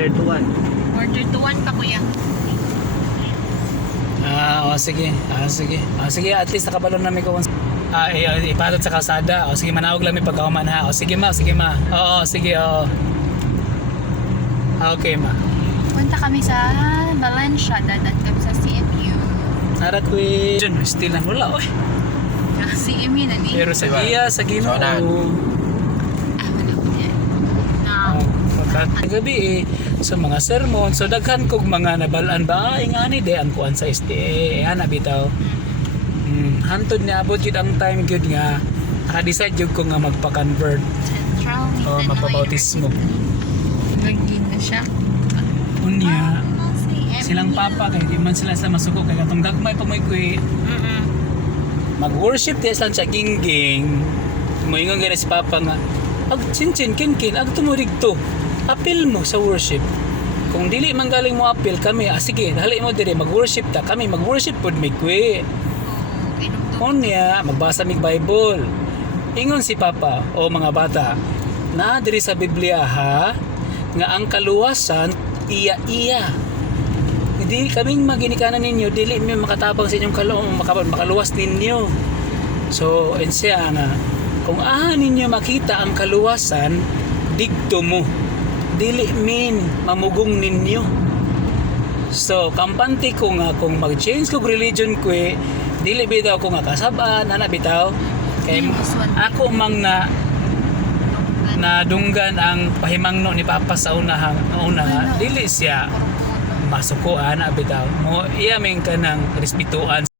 Order to one. Order to one pa, kuya. Sige. Sige, at least nakabalon namin ko. Ipatot sa kalsada. Sige, manawag lang may pagkauman ha. Sige ma. Oo, sige, oo. Okay ma. Punta kami sa Valencia. Dadat kami sa CMU. Narakwi. Diyan, still lang wala oy. CMU na ni. Pero sa Diba? Ginoo. Sonan. Wala ko yan. Gabi sa mga sermon, so daghan kog mga nabalaan ba ingani de ang kuan sa STA ana bitaw. Hantod ni abot jud ang time gyud nga naka-decide jud ko nga magpa-convert Central. o magpa-bautismo. Naging na siya. Unya CMU. silang papa kay di man sila sa masuko kay katong gagmay pa moy kuy mag-worship di sa gingging. Moingon gani si papa nga ag chinchin kin ag tumurigto. Apil mo sa worship. Kung dili man galing mo apil kami, sige, dali mo dire mag-worship ta. Kami mag-worship pod may kwe. Unya, magbasa mig Bible. Ingon si Papa o mga bata, na diri sa Biblia ha, nga ang kaluwasan iya. Hindi kaming maginikanan ninyo, dili mi makatabang sa inyong makaluwas ninyo. So, siya nga, kung ninyo makita ang kaluwasan, digto mo. Dili min mamugong ninyo. So, kampante ko nga kung mag-change ko religion ko dili bitaw ko nga kasabaan, ana bitaw. Kay ako mang na dunggan ang pahimangno ni Papa sa una dili siya masuko ana bitaw. Mo iya min kanang respetuan